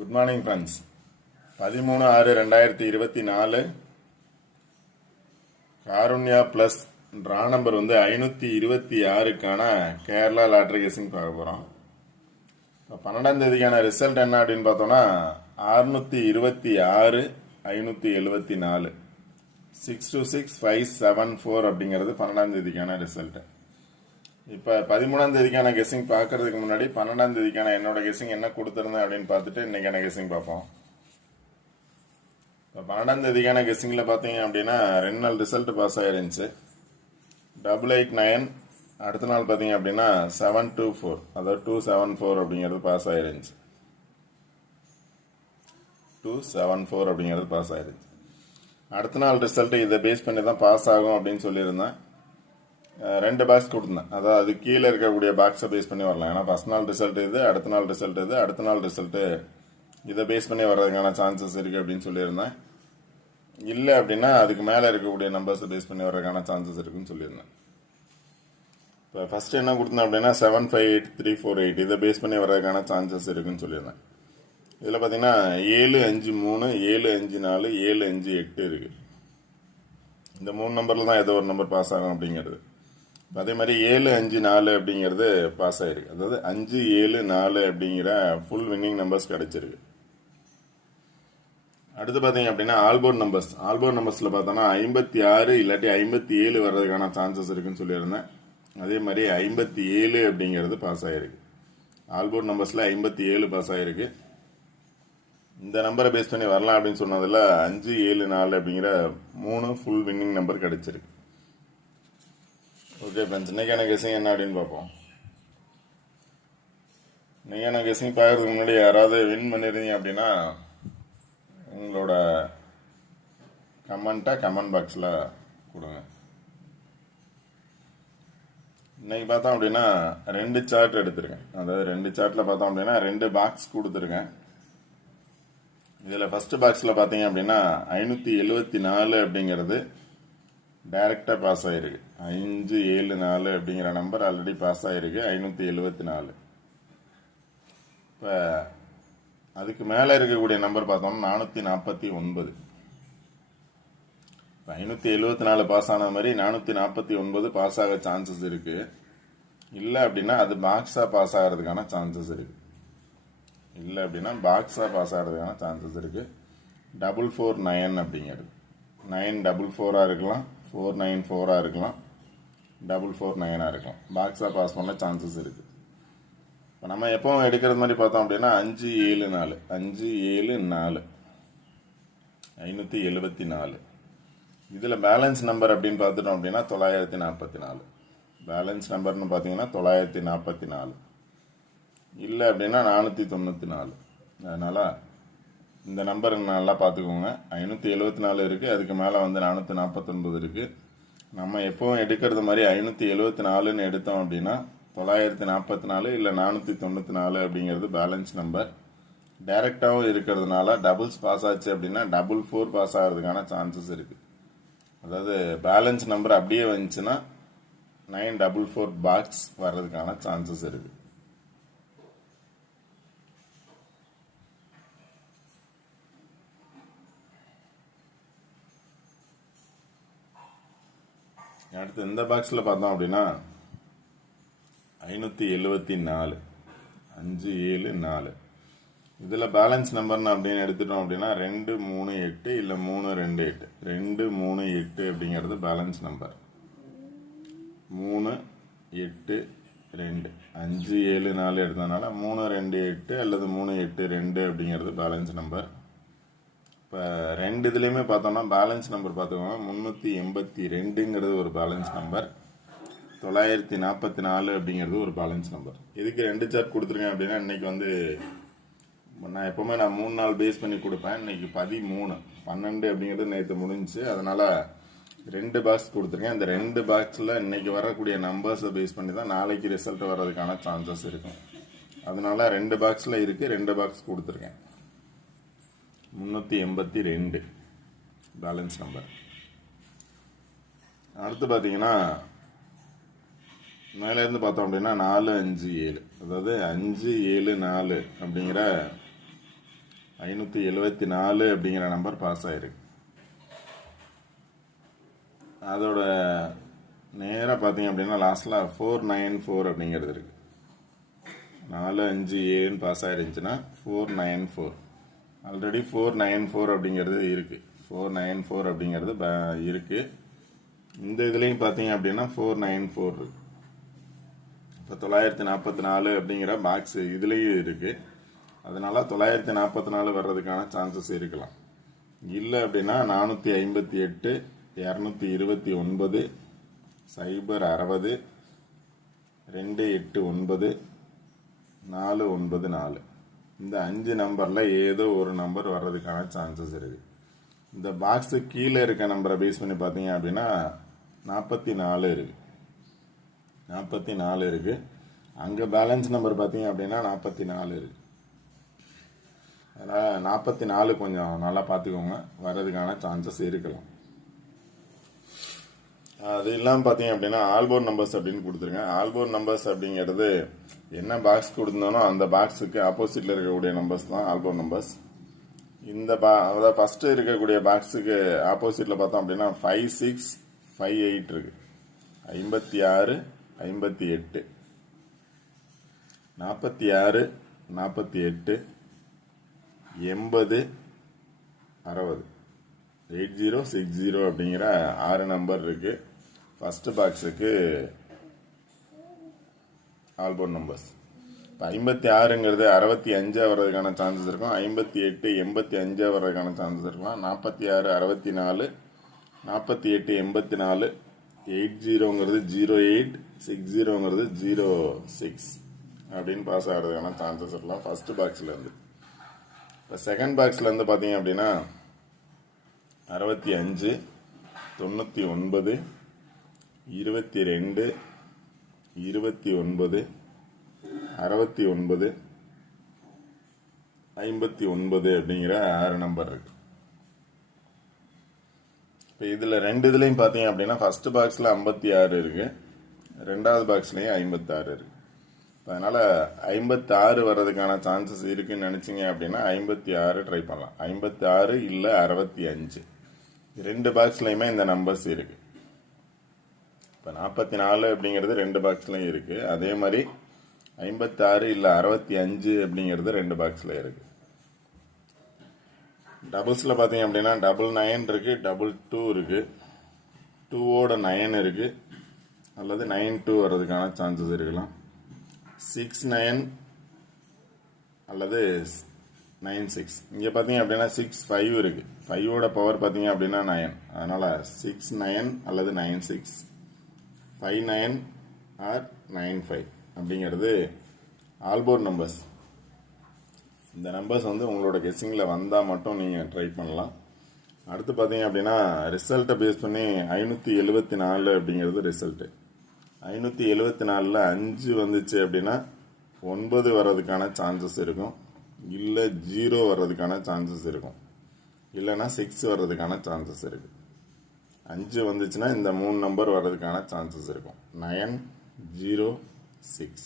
Good morning friends. 13/6/2024 Karunya plus draw number 526க்கான Kerala lottery guessing பார்க்க போகிறோம். இப்போ 12ஆம் தேதிக்கான ரிசல்ட் என்ன அப்படின்னு பார்த்தோன்னா 626 574 626 574 அப்படிங்கிறது 12ஆம் தேதிக்கான ரிசல்ட்டு. இப்போ 13ஆம் தேதிக்கான கெஸிங் பார்க்கறதுக்கு முன்னாடி 12ஆம் தேதிக்கான என்னோட கெஸிங் என்ன கொடுத்துருந்தேன் அப்படின்னு பார்த்துட்டு இன்னைக்கான கெஸிங் பார்ப்போம். இப்போ 12ஆம் தேதிக்கான கெஸிங்கில் பார்த்தீங்க அப்படின்னா 2 நாள் ரிசல்ட் பாஸ் ஆயிருந்துச்சு. 889, அடுத்த நாள் பார்த்தீங்க அப்படின்னா 724, அதாவது 274 அப்படிங்கிறது பாஸ் ஆயிருந்துச்சு. 274 அப்படிங்கிறது பாஸ் ஆயிருந்துச்சு. அடுத்த நாள் ரிசல்ட் இதை பேஸ் பண்ணி தான் பாஸ் ஆகும் அப்படின்னு சொல்லியிருந்தேன். 2 பாக்ஸ் கொடுத்தேன், அதாவது அது கீழே இருக்கக்கூடிய பாக்ஸை பேஸ் பண்ணி வரலாம். ஏன்னா ஃபர்ஸ்ட் நாள் ரிசல்ட் இது, அடுத்த நாள் ரிசல்ட் இது, அடுத்த நாள் ரிசல்ட்டு இதை பேஸ் பண்ணி வர்றதுக்கான சான்சஸ் இருக்குது அப்படின்னு சொல்லியிருந்தேன். இல்லை அப்படின்னா அதுக்கு மேலே இருக்கக்கூடிய நம்பர்ஸை பேஸ் பண்ணி வர்றதுக்கான சான்சஸ் இருக்குன்னு சொல்லியிருந்தேன். இப்போ ஃபஸ்ட்டு என்ன கொடுத்தேன் அப்படின்னா 758348 இதை பேஸ் பண்ணி வர்றதுக்கான சான்சஸ் இருக்குன்னு சொல்லியிருந்தேன். இதில் பார்த்தீங்கன்னா 753 754 758 இருக்குது. இந்த 3 நம்பரில் தான் ஏதோ ஒரு நம்பர் பாஸ் ஆகும் அப்படிங்கிறது. அதே மாதிரி 754 அப்படிங்கிறது பாஸ் ஆயிருக்கு, அதாவது 574 அப்படிங்கிற ஃபுல் வின்னிங் நம்பர்ஸ் கிடைச்சிருக்கு. அடுத்து பார்த்தீங்க அப்படின்னா ஆல்போர்ட் நம்பர்ஸில் பார்த்தோன்னா 56 இல்லாட்டி 57 வர்றதுக்கான சான்சஸ் இருக்குன்னு சொல்லியிருந்தேன். அதே மாதிரி 57 அப்படிங்கிறது பாஸ் ஆயிருக்கு. ஆல்போர்ட் நம்பர்ஸில் 57 பாஸ் ஆயிருக்கு. இந்த நம்பரை பேஸ் பண்ணி வரலாம் அப்படின்னு சொன்னதில் 574 அப்படிங்கிற 3 ஃபுல் வின்னிங் நம்பர் கிடைச்சிருக்கு. ஓகே ஃப்ரெண்ட்ஸ், இன்னைக்கான கெஸிங் என்ன அப்படின்னு பார்ப்போம். இன்னைக்கான கெஸிங் பார்க்கறதுக்கு முன்னாடி யாராவது வின் பண்ணிருந்தீங்க அப்படின்னா உங்களோட கமெண்ட்டை கமெண்ட் பாக்ஸில் கொடுங்க. இன்னைக்கு பார்த்தோம் அப்படின்னா 2 சார்ட் எடுத்திருக்கேன். அதாவது 2 சார்ட்டில் பார்த்தோம் அப்படின்னா 2 பாக்ஸ் கொடுத்துருக்கேன். இதில் ஃபஸ்ட்டு பாக்ஸில் பார்த்தீங்க அப்படின்னா 574 அப்படிங்கிறது டைரக்டாக பாஸ் ஆகிருக்கு. 574 அப்படிங்கிற நம்பர் ஆல்ரெடி பாஸ் ஆகிருக்கு. 574. இப்போ அதுக்கு மேலே இருக்கக்கூடிய நம்பர் பார்த்தோம்னா 449. இப்போ 574 பாஸ் ஆன மாதிரி 449 பாஸ் ஆக சான்சஸ் இருக்குது. இல்லை அப்படின்னா அது பாக்ஸாக பாஸ் ஆகிறதுக்கான சான்சஸ் இருக்குது. இல்லை அப்படின்னா பாக்ஸாக பாஸ் ஆகிறதுக்கான சான்சஸ் இருக்குது. 449 அப்படிங்கிறது 944 இருக்கலாம், 494 இருக்கலாம், 449 இருக்கலாம். பாக்ஸாக பாஸ் பண்ண சான்சஸ் இருக்குது. இப்போ நம்ம எப்போ எடுக்கிறது மாதிரி பார்த்தோம் அப்படின்னா 574 574 574. இதில் பேலன்ஸ் நம்பர் அப்படின்னு பார்த்துட்டோம் அப்படின்னா 944. பேலன்ஸ் நம்பர்னு பார்த்தீங்கன்னா 944. இல்லை அப்படின்னா 494. அதனால் இந்த நம்பர் நல்லா பார்த்துக்கோங்க. 574 இருக்குது, அதுக்கு மேலே 449 இருக்குது. நம்ம எப்போவும் எடுக்கிறது மாதிரி 574ன்னு எடுத்தோம் அப்படின்னா 944 இல்லை 494 அப்படிங்கிறது பேலன்ஸ் நம்பர். டைரெக்டாகவும் இருக்கிறதுனால டபுள்ஸ் பாஸ் ஆச்சு அப்படின்னா 444 பாஸ் ஆகிறதுக்கான சான்சஸ் இருக்குது. அதாவது பேலன்ஸ் நம்பர் அப்படியே வந்துச்சுன்னா 944 பாக்ஸ் வர்றதுக்கான சான்சஸ் இருக்குது. அடுத்து இந்த பாக்ஸில் பார்த்தோம் அப்படின்னா 574 574. இதில் பேலன்ஸ் நம்பர்னு அப்படின்னு எடுத்துட்டோம் அப்படின்னா 238 இல்லை 328. 238 அப்படிங்கிறது பேலன்ஸ் நம்பர். 382 574 எடுத்ததுனால 328 அல்லது 382 அப்படிங்கிறது பேலன்ஸ் நம்பர். இப்போ 2 இதுலேயுமே பார்த்தோம்னா பேலன்ஸ் நம்பர் பார்த்துக்கோங்க. 382ங்கிறது ஒரு பேலன்ஸ் நம்பர். 944 அப்படிங்கிறது ஒரு பேலன்ஸ் நம்பர். இதுக்கு 2 சார்ட் கொடுத்துருக்கேன் அப்படின்னா இன்றைக்கி நான் எப்போவுமே 3 நாள் பேஸ் பண்ணி கொடுப்பேன். இன்றைக்கி 13 12 அப்படிங்கிறது நேற்று முடிஞ்சிச்சு. அதனால் 2 பாக்ஸ் கொடுத்துருக்கேன். இந்த 2 பாக்ஸில் இன்றைக்கி வரக்கூடிய நம்பர்ஸை பேஸ் பண்ணி தான் நாளைக்கு ரிசல்ட் வர்றதுக்கான சான்சஸ் இருக்கும். அதனால் 2 பாக்ஸில் இருக்குது, 2 பாக்ஸ் கொடுத்துருக்கேன். 382 பேலன்ஸ் நம்பர். அடுத்து பார்த்தீங்கன்னா மேலேருந்து பார்த்தோம் அப்படின்னா 457, அதாவது 574 அப்படிங்கிற 574 அப்படிங்கிற நம்பர் பாஸ் ஆயிருக்கு. அதோட நேராக பார்த்தீங்க அப்படின்னா லாஸ்ட்டில் 494 அப்படிங்கிறது இருக்குது. 4, 5, 7 பாஸ் ஆகிருந்துச்சுன்னா 494. ஆல்ரெடி 494 அப்படிங்கிறது இருக்குது. 494 அப்படிங்கிறது இருக்குது. இந்த இதுலேயும் பார்த்தீங்க அப்படின்னா 494 இருக்குது. இப்போ 944 அப்படிங்கிற பாக்ஸ் இதுலேயும் இருக்குது. அதனால் 944 வர்றதுக்கான சான்சஸ் இருக்கலாம். இல்லை அப்படின்னா 458, 229, 060, 289, 494 இந்த 5 நம்பரில் ஏதோ ஒரு நம்பர் வர்றதுக்கான சான்சஸ் இருக்குது. இந்த பாக்ஸு கீழே இருக்க நம்பரை பேஸ் பண்ணி பார்த்தீங்க அப்படின்னா 44 இருக்குது. 44 இருக்குது. அங்கே பேலன்ஸ் நம்பர் பார்த்தீங்க அப்படின்னா 44 இருக்குது. அதனால் 44 கொஞ்சம் நல்லா பார்த்துக்கோங்க, வர்றதுக்கான சான்சஸ் இருக்கலாம். அது இல்லாமல் பார்த்தீங்க அப்படின்னா ஆல்போர்ட் நம்பர்ஸ் அப்படின்னு கொடுத்துருங்க. ஆல்போர்ட் நம்பர்ஸ் அப்படிங்கிறது என்ன பாக்ஸ் கொடுத்துருந்தோனோ அந்த பாக்ஸுக்கு ஆப்போசிட்டில் இருக்கக்கூடிய நம்பர்ஸ் தான் ஆல்போர்ட் நம்பர்ஸ். இந்த அதாவது ஃபஸ்ட்டு இருக்கக்கூடிய பாக்ஸுக்கு ஆப்போசிட்டில் பார்த்தோம் அப்படின்னா 5, 6, 5, 8 இருக்குது. 56, 58, 46, 48, 80, 60, 80, 60 அப்படிங்கிற 6 நம்பர் இருக்குது. ஃபஸ்ட்டு பாக்ஸுக்கு ஆல்போர்ட் நம்பர்ஸ். இப்போ 56ங்கிறது 65 வர்றதுக்கான சான்சஸ் இருக்கும். 58, 85 வர்றதுக்கான சான்சஸ் இருக்கலாம். 46, 64, 48, 84, 80ங்கிறது 08, 60ங்கிறது 06 அப்படின்னு பாஸ் ஆகிறதுக்கான சான்சஸ் இருக்கலாம் ஃபஸ்ட்டு பாக்ஸ்லேருந்து. இப்போ செகண்ட் பாக்ஸ்லேருந்து பார்த்தீங்க அப்படின்னா 65, 99, 22, 29, 69, 59 அப்படிங்கிற 6 நம்பர் இருக்கு. இப்போ இதில் 2 இதுலையும் பார்த்தீங்க அப்படின்னா ஃபஸ்ட்டு பாக்ஸில் 56 இருக்கு, ரெண்டாவது பாக்ஸ்லேயும் 56 இருக்கு. அதனால் 56 வர்றதுக்கான சான்சஸ் இருக்குன்னு நினச்சிங்க அப்படின்னா 56 ட்ரை பண்ணலாம். 56 இல்லை 65 2 பாக்ஸ்லையுமே இந்த நம்பர்ஸ் இருக்குது. இப்போ 44 அப்படிங்கிறது 2 பாக்ஸ்லையும் இருக்குது. அதே மாதிரி 56 இல்லை 65 அப்படிங்கிறது 2 பாக்ஸில் இருக்குது. டபுள்ஸில் பார்த்தீங்க அப்படின்னா 99 இருக்குது, 22 இருக்குது, 2ஓட 9 இருக்குது, அல்லது 92 வர்றதுக்கான சான்சஸ் இருக்கலாம். 69 அல்லது 96. இங்கே பார்த்தீங்க அப்படின்னா 65 இருக்குது. 5ஓட பவர் பார்த்தீங்க அப்படின்னா 9. அதனால் 69 அல்லது 96, 59 ஆர் 95 அப்படிங்கிறது ஆல்போர்ட் நம்பர்ஸ். இந்த நம்பர்ஸ் வந்து உங்களோட கெஸ்ஸிங்கில் வந்தால் மட்டும் நீங்கள் ட்ரை பண்ணலாம். அடுத்து பார்த்தீங்க அப்படின்னா ரிசல்ட்டை பேஸ் பண்ணி 574 அப்படிங்கிறது ரிசல்ட்டு. 574ல் 5 வந்துச்சு அப்படின்னா 9 வர்றதுக்கான சான்சஸ் இருக்கும், இல்லை 0 வர்றதுக்கான சான்சஸ் இருக்கும், இல்லைன்னா 6 வர்றதுக்கான சான்சஸ் இருக்குது. 5 வந்துச்சுன்னா இந்த 3 நம்பர் வர்றதுக்கான சான்சஸ் இருக்கும். 9, 0, 6.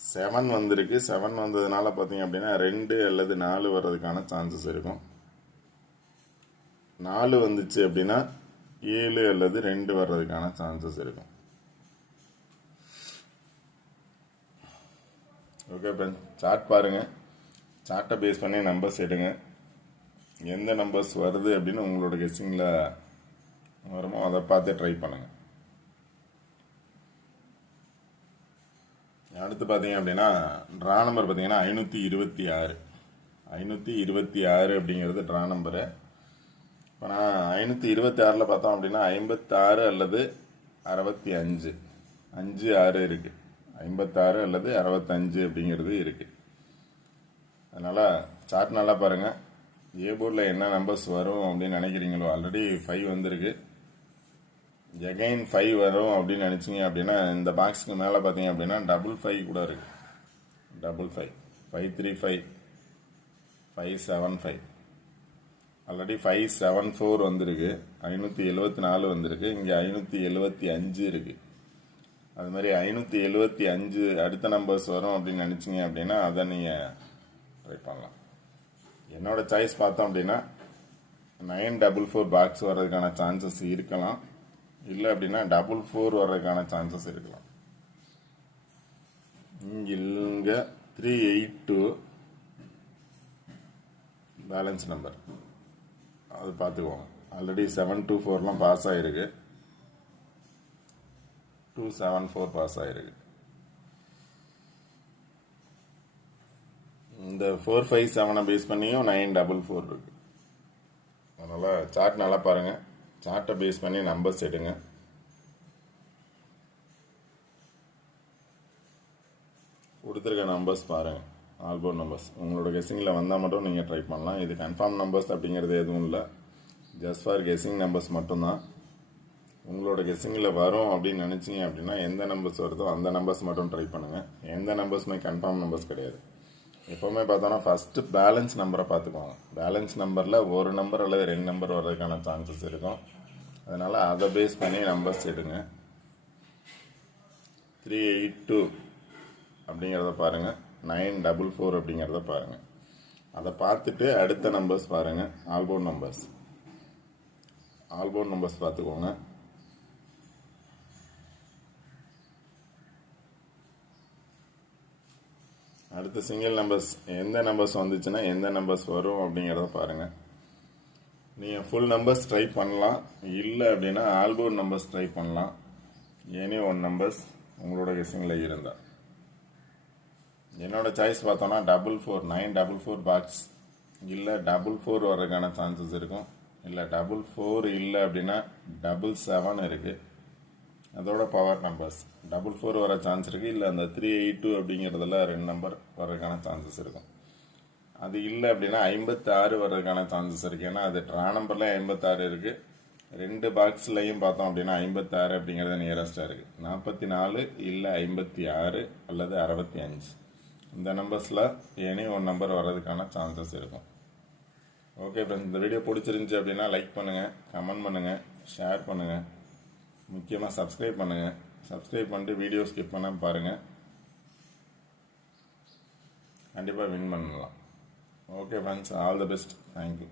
7 வந்திருக்கு. 7 வந்ததுனால பார்த்தீங்க அப்படின்னா 2 அல்லது 4 வர்றதுக்கான சான்சஸ் இருக்கும். 4 வந்துச்சு அப்படின்னா 7 அல்லது 2 வர்றதுக்கான சான்சஸ் இருக்கும். ஓகே ஃப்ரெண்ட்ஸ், சார்ட் பாருங்கள். சார்ட்டை பேஸ் பண்ணி நம்பர்ஸ் எடுங்க. எந்த நம்பர்ஸ் வருது அப்படின்னு உங்களோட கெஸ்ஸிங்கில் வருமோ அதை பார்த்து ட்ரை பண்ணுங்கள். அடுத்து பார்த்தீங்க அப்படின்னா ட்ரா நம்பர் பார்த்தீங்கன்னா 526. 526 அப்படிங்கிறது ட்ரா நம்பரு. இப்போ நான் 526ல் பார்த்தோம் அப்படின்னா 56 அல்லது 65, 5, 6 இருக்குது. 56 அல்லது 65 அப்படிங்கிறது இருக்குது. அதனால் சார்ட் நல்லா பாருங்கள். ஏ போர்டில் என்ன நம்பர்ஸ் வரும் அப்படின்னு நினைக்கிறீங்களோ, ஆல்ரெடி 5 வந்திருக்கு, எகைன் 5 வரும் அப்படின்னு நினச்சிங்க அப்படின்னா இந்த பாக்ஸுக்கு மேலே பார்த்தீங்க அப்படின்னா 55 கூட இருக்குது. 55, 535, 575, ஆல்ரெடி 574 வந்திருக்கு, 574 வந்திருக்கு, இங்கே 575 இருக்குது. அது மாதிரி 575 அடுத்த நம்பர்ஸ் வரும் அப்படின்னு நினச்சிங்க அப்படின்னா அதை நீங்கள் ட்ரை பண்ணலாம். என்னோட சாய்ஸ் பார்த்தோம் அப்படின்னா 944 பாக்ஸ் வர்றதுக்கான சான்சஸ் இருக்கலாம், இல்லை அப்படின்னா 44 வர்றதுக்கான சான்சஸ் இருக்கலாம். இங்கே 382 பேலன்ஸ் நம்பர் அது பார்த்துக்குவோம். ஆல்ரெடி 724 பாஸ் ஆகிருக்கு, 274 பாஸ் ஆகிருக்கு. இந்த 457 பேஸ் பண்ணியும் 944 இருக்கு. அதனால் சார்ட் நல்லா பாருங்கள், சார்ட்டை பேஸ் பண்ணி நம்பர்ஸ் எடுங்க. கொடுத்துருக்க நம்பர்ஸ் பாருங்கள், ஆல்போர்ட் நம்பர்ஸ் உங்களோட கெஸ்ஸிங்கில் வந்தால் மட்டும் நீங்கள் ட்ரை பண்ணலாம். இது கன்ஃபார்ம் நம்பர்ஸ் அப்படிங்கிறது எதுவும் இல்லை, ஜஸ்ட் ஃபார் கெஸ்ஸிங் நம்பர்ஸ் மட்டும்தான். உங்களோட கெஸ்ஸிங்கில் வரும் அப்படின்னு நினச்சிங்க அப்படின்னா எந்த நம்பர்ஸ் வருதோ அந்த நம்பர்ஸ் மட்டும் ட்ரை பண்ணுங்கள். எந்த நம்பர்ஸுமே கன்ஃபார்ம் நம்பர்ஸ் கிடையாது. எப்போவுமே பார்த்தோன்னா ஃபஸ்ட்டு பேலன்ஸ் நம்பரை பார்த்துக்குவாங்க. பேலன்ஸ் நம்பரில் ஒரு நம்பர் அல்லது 2 நம்பர் வர்றதுக்கான சான்சஸ் இருக்கும். அதனால் அதை பேஸ் பண்ணி நம்பர்ஸ் எடுங்க. 382 அப்படிங்கிறத பாருங்கள், 944 அப்படிங்கிறத பாருங்கள். அதை பார்த்துட்டு அடுத்த நம்பர்ஸ் பாருங்கள், ஆல்போர்ட் நம்பர்ஸ் பார்த்துக்கோங்க. அடுத்த சிங்கிள் நம்பர்ஸ் எந்த நம்பர்ஸ் வந்துச்சுன்னா எந்த நம்பர்ஸ் வரும் அப்படிங்கிறத பாருங்கள். நீங்கள் ஃபுல் நம்பர்ஸ் ட்ரை பண்ணலாம், இல்லை அப்படின்னா ஆல்போர்ட் நம்பர்ஸ் ட்ரை பண்ணலாம். எனி ஒன் நம்பர்ஸ் உங்களோட கெஸ்ஸிங்கில் இருந்தால். என்னோட சாய்ஸ் பார்த்தோன்னா 944 பாக்ஸ் இல்லை 44 வர்றதுக்கான சான்சஸ் இருக்கும். இல்லை 44 இல்லை அப்படின்னா 77 இருக்குது. அதோட பவர் நம்பர்ஸ் 44 வர சான்ஸ் இருக்குது. இல்லை அந்த 382 அப்படிங்கிறதுல 2 நம்பர் வர்றதுக்கான சான்சஸ் இருக்கும். அது இல்லை அப்படின்னா 56 வர்றதுக்கான சான்சஸ் இருக்குது. ஏன்னா அது ட்ரா நம்பரில் 56 இருக்குது. 2 பாக்ஸ்லையும் பார்த்தோம் அப்படின்னா 56 அப்படிங்கிறது நியரஸ்டாக இருக்குது. 44 இல்லை 56 அல்லது 65 இந்த நம்பர்ஸில் எனி ஒன் நம்பர் வர்றதுக்கான சான்சஸ் இருக்கும். ஓகே ஃப்ரெண்ட்ஸ், இந்த வீடியோ பிடிச்சிருந்துச்சி அப்படின்னா லைக் பண்ணுங்கள், கமெண்ட் பண்ணுங்கள், ஷேர் பண்ணுங்கள், முக்கியமாக சப்ஸ்கிரைப் பண்ணுங்கள். சப்ஸ்கிரைப் பண்ணிட்டு வீடியோ ஸ்கிப் பண்ணாமல் பாருங்கள், கண்டிப்பாக வின் பண்ணலாம். Okay friends, all the best, thank you.